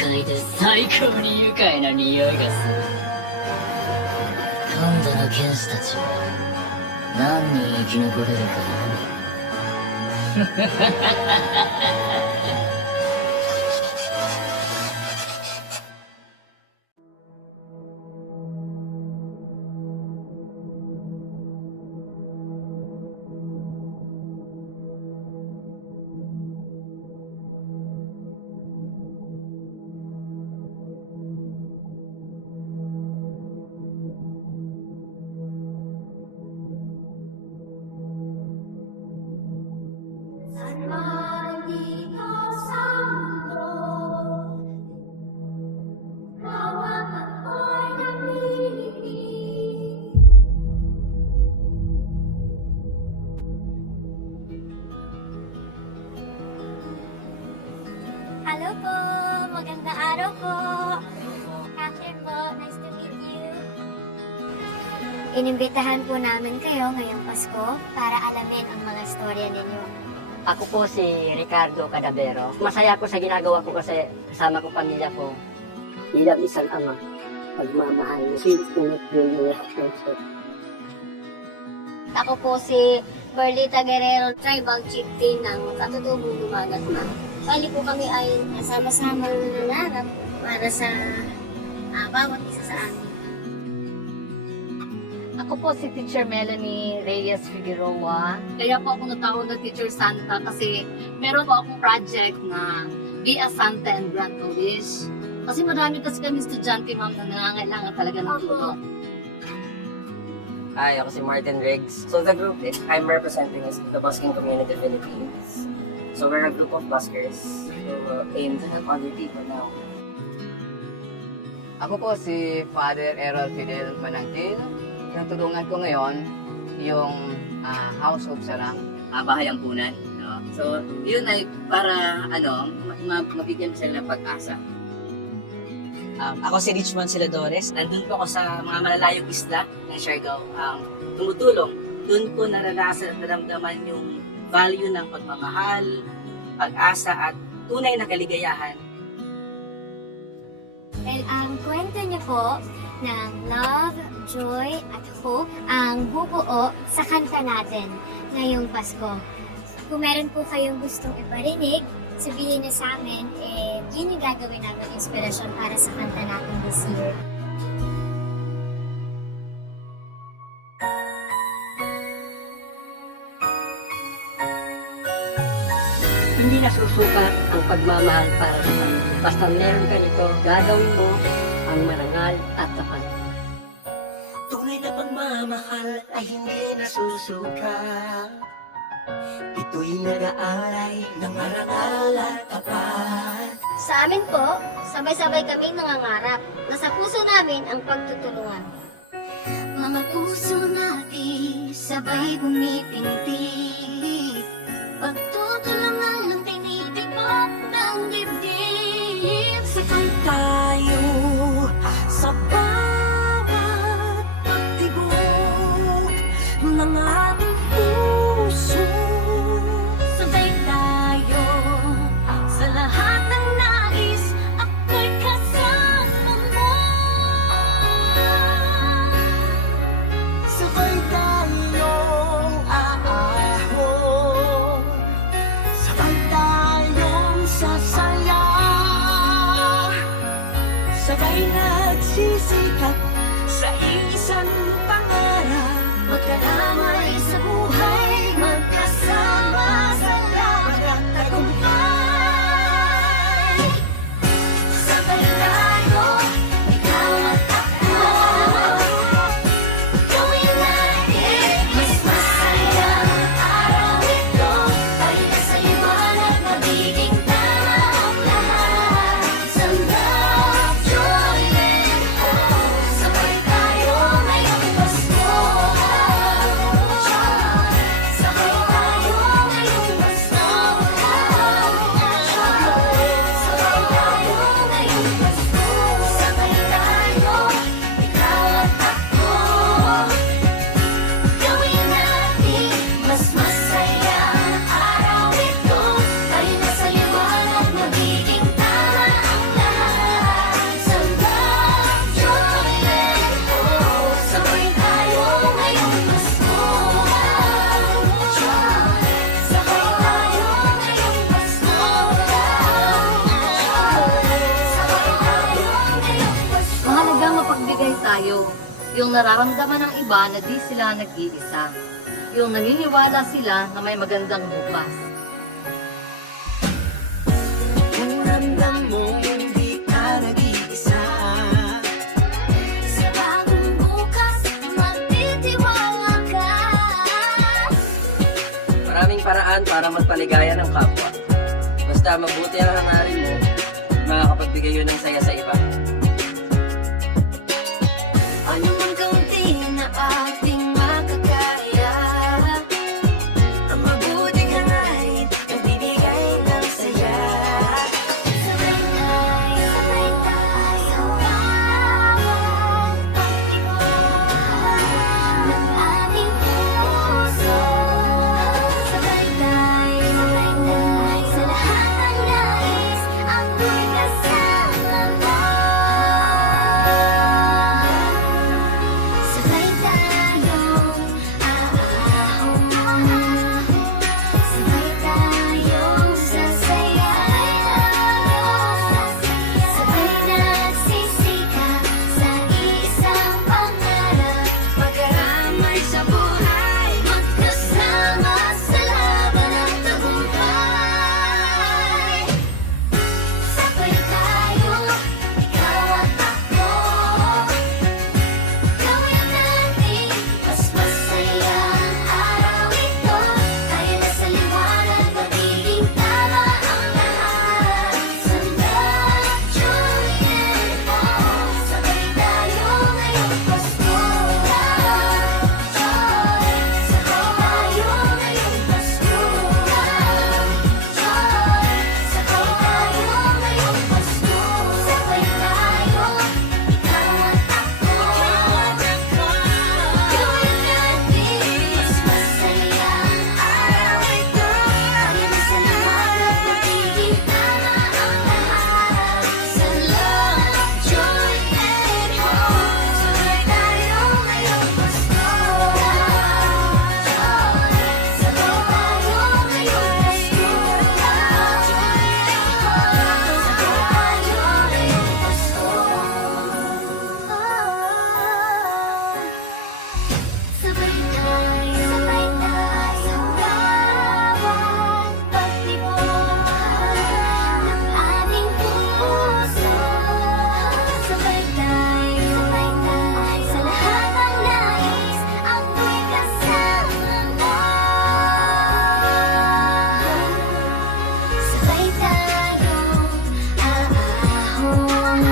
界で最高に愉快な匂いがする。今度の剣士たちは何人生き残れるかな。Hello po! Magandang araw po! Catherine po, nice to meet you. Inimbitahan po namin kayo ngayong Pasko para alamin ang mga istorya ninyo. Ako po si Ricardo Cadavero. Masaya ako sa ginagawa ko kasi kasama ko pamilya ko. Bilang isang ama, pagmamahal, sinunod yung relationship. Ako po si Berlita Guerrero, Tribal Chieftain ng Katutubong Dumagat na. Bali po kami ay sama-samang nangangarap para sa bawat isa sa amin. Ako po si Teacher Melanie Reyes Figueroa. Kaya po ako natawag na Teacher Santa kasi meron po akong project na Be a Santa and Grant a Wish. Kasi marami kasi kami estudyante, ma'am, na nangangailangan talaga ng tulong. Hi, ako si Martin Riggs. So the group I'm representing is the Busking Community Philippines. So we're a group of buskers who aim to help other people now. Ako po si Father Errol Fidel Manangtil. Yung tulungan ko ngayon, yung House of Sarang. Bahay Ampunan. No? So, yun ay para mabigyan sila ng pag-asa. Ako si Richmond Siladores. Nandun po ako sa mga malalayong isla ng Siargao. Tumutulong. Doon ko naranasan at naramdaman yung value ng pagmamahal, pag-asa at tunay na kaligayahan. Well, ang kwento niyo po ng love, joy, at hope ang bubuo sa kanta natin ngayong Pasko. Kung meron po kayong gustong iparinig, sabihin niyo sa amin, yun yung gagawin namin inspirasyon para sa kanta natin this year. Hindi nasusukat ang pagmamahal para sa pamilya. Basta meron ka nito, gagawin mo ang marangal at tapat. Tunay na pagmamahal ay hindi nasusuka. Ito'y nag-aalay ng marangal at tapat. Sa amin po, sabay-sabay kaming nangangarap na sa puso namin ang pagtutulungan. Mga puso natin sabay bumipintig, pagtutulungan ng tinitibok ng dibdib. Sabay tayo sa bawat pagtibok ng ating puso. Sabay tayo sa lahat ng nais, ako'y kasama mo. Sabay tayong aahon, sabay tayong sasaya, sabay nagsisikap sa isang pangarap. Magkalamay sa buhay, magkasama sa lahat at tagumpay. Sabay tayo, ikaw at ako, gawin natin mas masaya ang araw ito. Halika sa iwan at magiging tama ang lahat. Sa love, joy, and hope, sa tayo. Yung nararamdaman ng iba na di sila nag-iisa. Yung naniniwala sila na may magandang bukas. Kung ramdam mo hindi ka nag-iisa, Sa bagong bukas, magtitiwala ka. Maraming paraan para magpaligaya ng kapwa. Basta mabuti ang hangarin mo, makakapagbigay yun ng saya sa iba. Ano man kaunti na ating makakaya, ang mabuting hangarin, nagbibigay ng saya. sabay tayo bawat pagtibok ng ating puso. Sabay tayo sa lahat ng nais, ako'y kasama mo. Sabay tayong aahon, sabay tayong sasaya, sabay nagsisikap sa isang pangarap, Magkaramay sa buhay, magkasama sa laban ng tagumpay. Sabay tayo, ikaw at ako, gawin natin mas masaya ang araw ito. Tayo na sa liwanag, magiging tama ang lahat. Sa love, joy, and hope, sabay tayo ngayong Pasko. Love, joy, sabay tayo ngayong Pasko. Love, joy, sabay tayo ngayong Pasko. Sabay tayo, ikaw at ako, gawin natin mas masaya ang araw ito. Tayo na sa liwanag, magiging tama ang lahat. Sa love, joy, and hope, sabay tayo ngayong Pasko. Love, joy, sabay tayo ngayong Pasko. Love, joy, and hope, sabay tayo ngayong Pasko. Sabay tayo sa bawat pagtibok ng ating puso. Sabay tayo sa lahat ng nais, ako'y kasama mo. Sabay tayong aahon,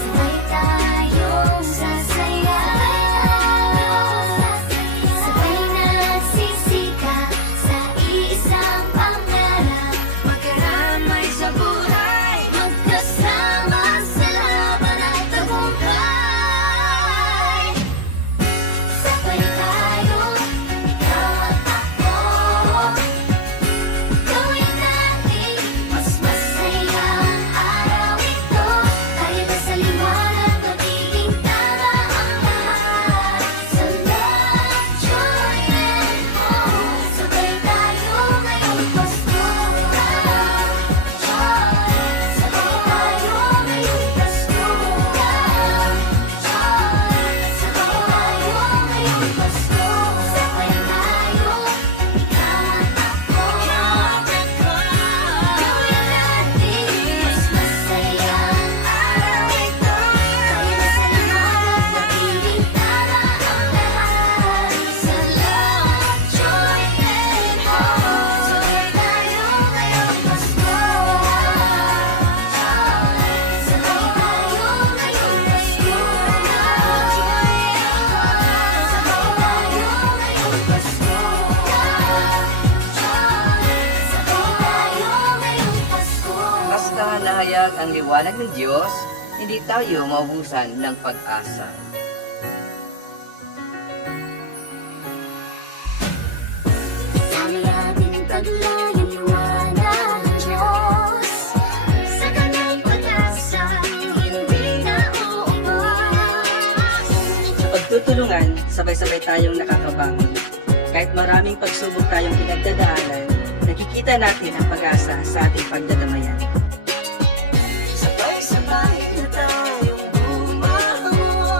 sabay tayong sasaya, sabay nagsisikap sa isang pangarap, magkaramay sa buhay. magkasama sa laban ng tagumpay. Sabay tayo, ikaw at ako, gawin natin mas masaya ang araw ito. Tayo na sa liwanag, magiging tama ang lahat. Sa love, joy, and hope, sabay tayo ngayong Pasko. Love, joy, sabay tayo ngayong Pasko. Love, joy, sabay tayo ngayong Pasko. Sabay tayo, ikaw at ako, gawin natin mas masaya ang araw ito. Tayo na sa liwanag, magiging tama ang lahat. Sa love, joy, and hope, sabay tayo ngayong Pasko. Love, joy, sabay tayo ngayong Pasko. Love, joy, and hope, sabay tayo ngayong Pasko. Love, joy, sabay tayo ngayong Pasko. Basta nahayag ang liwanag ng Diyos, hindi tayo maubusan ng pag-asa. Sa ating taglay ang liwanag ng Diyos, sa Kanyang pag-asa hindi na uubos. Sa pagtutulungan, sabay-sabay tayong nakakabangon. Kahit maraming pagsubok tayong pinagdadaanan, nakikita natin ang pag-asa sa ating pagdadamayan. Sabay-sabay na tayong bumangon.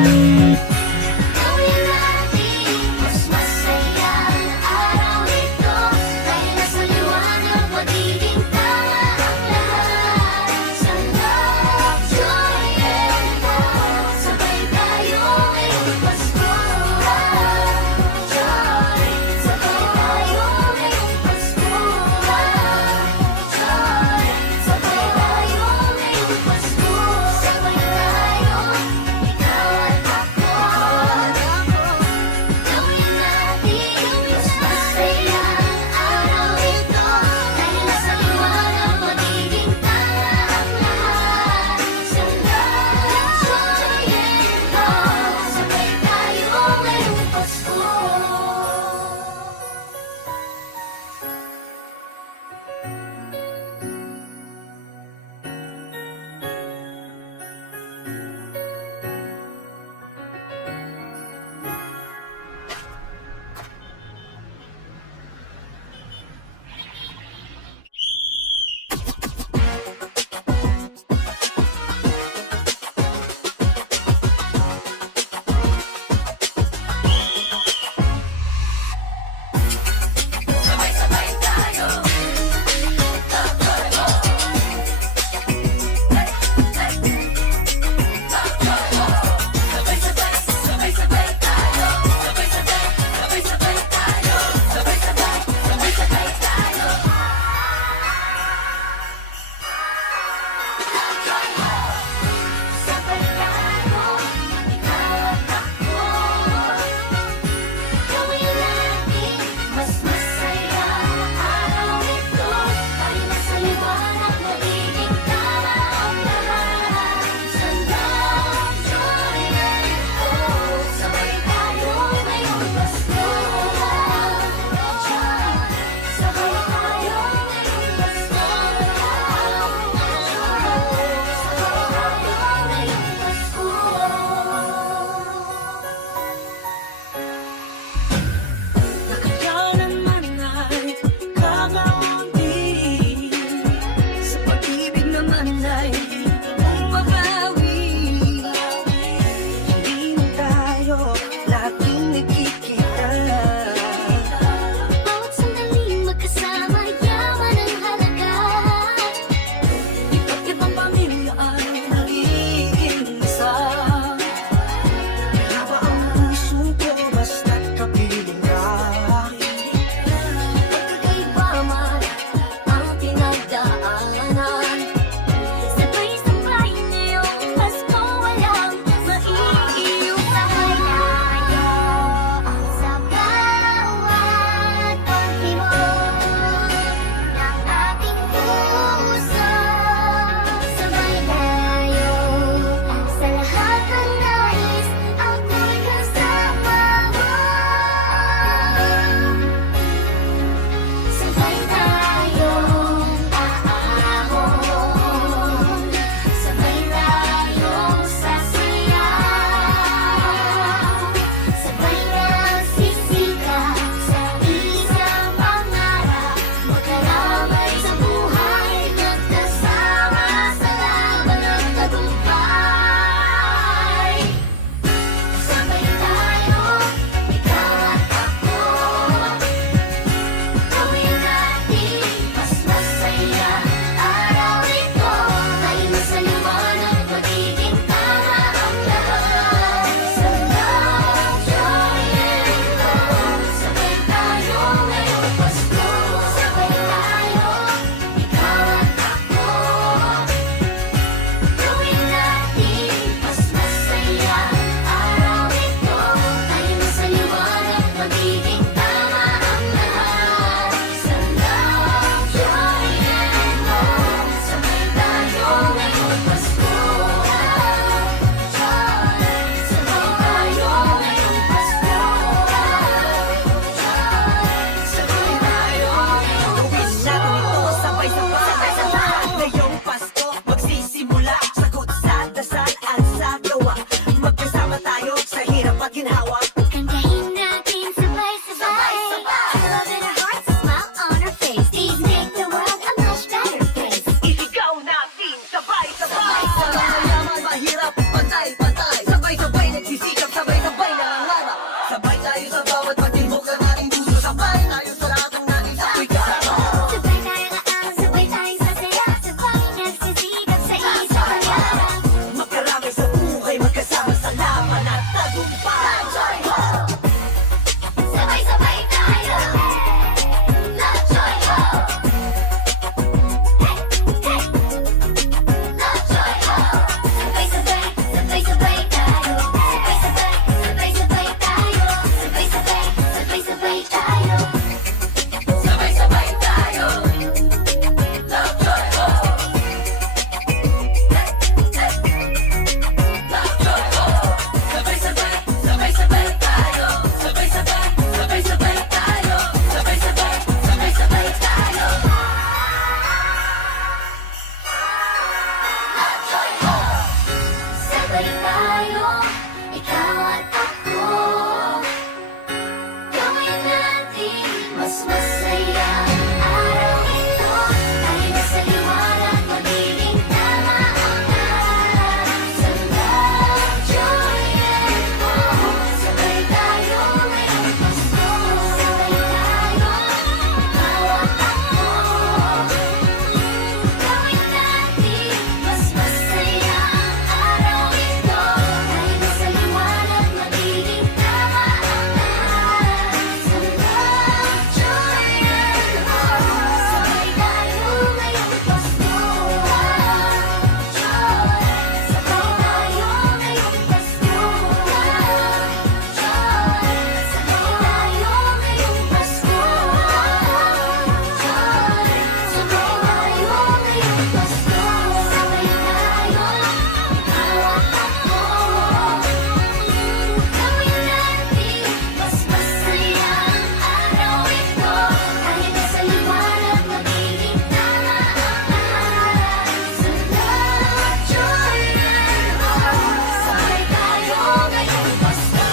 Gawin natin mas masaya ang araw ito. Dahil nasa liwanag magiging tama ang lahat. Sa love, joy, and hope, sabay tayo ngayong Pasko. Love, joy, sabay tayo ngayong Pasko. Love, joy, sabay tayo ngayong Pasko. Sabay tayo, ikaw at ako. tayo sa bawat pagtibok ng ating puso. Sabay tayo sa lahat ng nais ako'y kasama. Sabay tayong aang, sabay tayong sasaya. Sabay nagsisigap sa isang pagyaman. Magkarami sa buhay, magkasama sa laban at tagumpay. Sabay-sabay tayo. Love, joy, hope. Hey, hey. Love, joy, hope. Sabay-sabay, sabay-sabay tayo. Sabay-sabay, sabay-sabay tayo. Sabay-sabay, sabay-sabay tayo. Sabay-sabay tayo. Love, joy, hope. Love, joy, hope. Sabay-sabay, sabay-sabay tayo. Sabay-sabay, sabay-sabay tayo. Sabay-sabay, sabay-sabay tayo. Love, joy, hope. Sabay tayo, ikaw at ako. Gawin natin mas masaya. Araw ito ay nasa liwanag, magiging tama ang lahat. Sa love, joy, and hope. Sabay tayo ngayong Pasko. Sabay tayo, ikaw at ako. Gawin natin mas masaya. Araw ito ay nasa liwanag, magiging tama ang lahat. Sa love, joy, and hope. Sabay tayo ngayong Pasko. Joy, sabay tayo ngayong Pasko. Joy, sabay tayo ngayong Pasko. Joy, sabay tayo ngayong Pasko. Sabay tayo, ikaw at ako. Gawin natin mas masaya. Araw ito ay nasa liwanag, magiging tama ang lahat. Sa love, joy, and hope. Sabay tayo ngayong Pasko.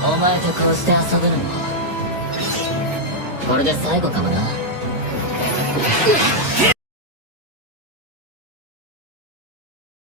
お前とこうして遊ぶのもこれで最後かもな。